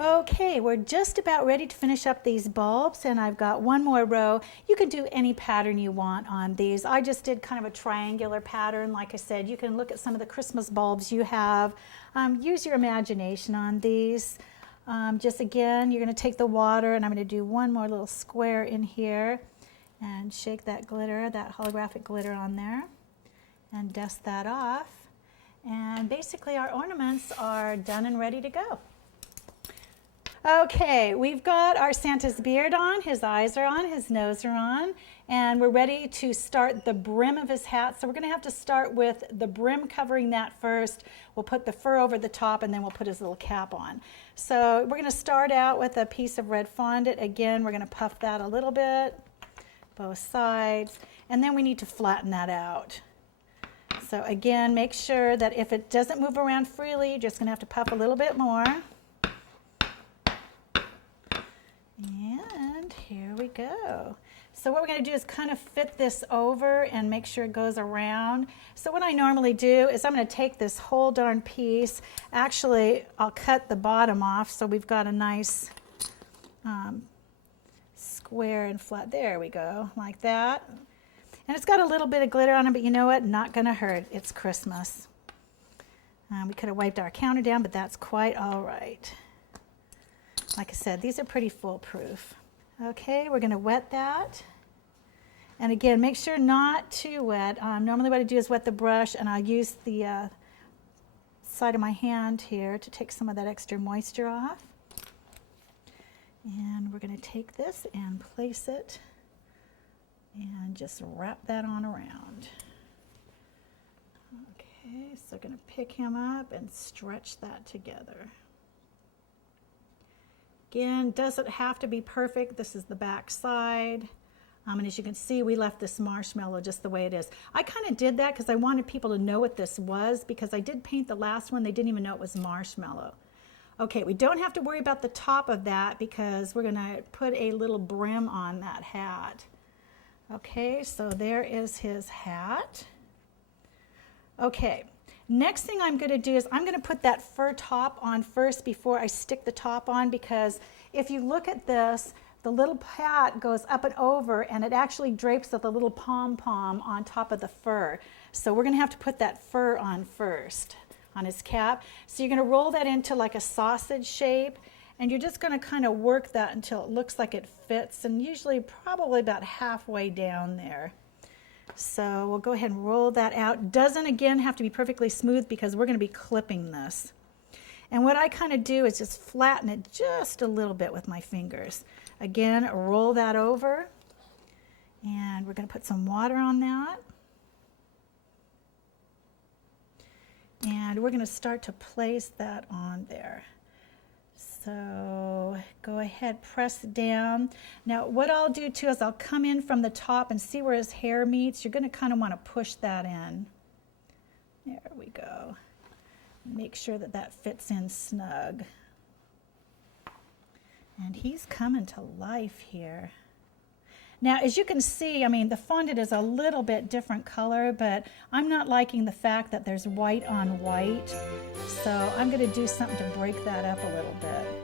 Okay, we're just about ready to finish up these bulbs, and I've got one more row. You can do any pattern you want on these. I just did kind of a triangular pattern. Like I said, you can look at some of the Christmas bulbs you have. Use your imagination on these. Just again, you're going to take the water, and I'm going to do one more little square in here and shake that glitter, that holographic glitter on there, and dust that off. And basically our ornaments are done and ready to go. Okay, we've got our Santa's beard on, his eyes are on, his nose are on, and we're ready to start the brim of his hat. So we're going to have to start with the brim covering that first. We'll put the fur over the top, and then we'll put his little cap on. So we're going to start out with a piece of red fondant. Again, we're going to puff that a little bit, both sides, and then we need to flatten that out. So again, make sure that if it doesn't move around freely, you're just going to have to puff a little bit more. And here we go. So what we're going to do is kind of fit this over and make sure it goes around. So what I normally do is I'm going to take this whole darn piece. Actually, I'll cut the bottom off so we've got a nice square and flat. There we go, like that. And it's got a little bit of glitter on it, but you know what? Not going to hurt. It's Christmas. We could have wiped our counter down, but that's quite all right. Like I said, these are pretty foolproof. Okay, we're going to wet that. And again, make sure not too wet. Normally what I do is wet the brush, and I'll use the side of my hand here to take some of that extra moisture off. And we're going to take this and place it and just wrap that on around. Okay, so I'm going to pick him up and stretch that together. Again, doesn't have to be perfect. This is the back side. And as you can see, we left this marshmallow just the way it is. I kind of did that because I wanted people to know what this was, because I did paint the last one. They didn't even know it was marshmallow. Okay, we don't have to worry about the top of that because we're going to put a little brim on that hat. Okay, so there is his hat. Okay. Next thing I'm going to do is I'm going to put that fur top on first before I stick the top on, because if you look at this, the little hat goes up and over, and it actually drapes with a little pom-pom on top of the fur. So we're going to have to put that fur on first on his cap. So you're going to roll that into like a sausage shape, and you're just going to kind of work that until it looks like it fits, and usually probably about halfway down there. So we'll go ahead and roll that out. Doesn't, again, have to be perfectly smooth because we're going to be clipping this. And what I kind of do is just flatten it just a little bit with my fingers. Again, roll that over. And we're going to put some water on that. And we're going to start to place that on there. So go ahead, press down. Now what I'll do too is I'll come in from the top and see where his hair meets. You're going to kind of want to push that in. There we go. Make sure that that fits in snug. And he's coming to life here. Now, as you can see, I mean, the fondant is a little bit different color, but I'm not liking the fact that there's white on white. So I'm going to do something to break that up a little bit.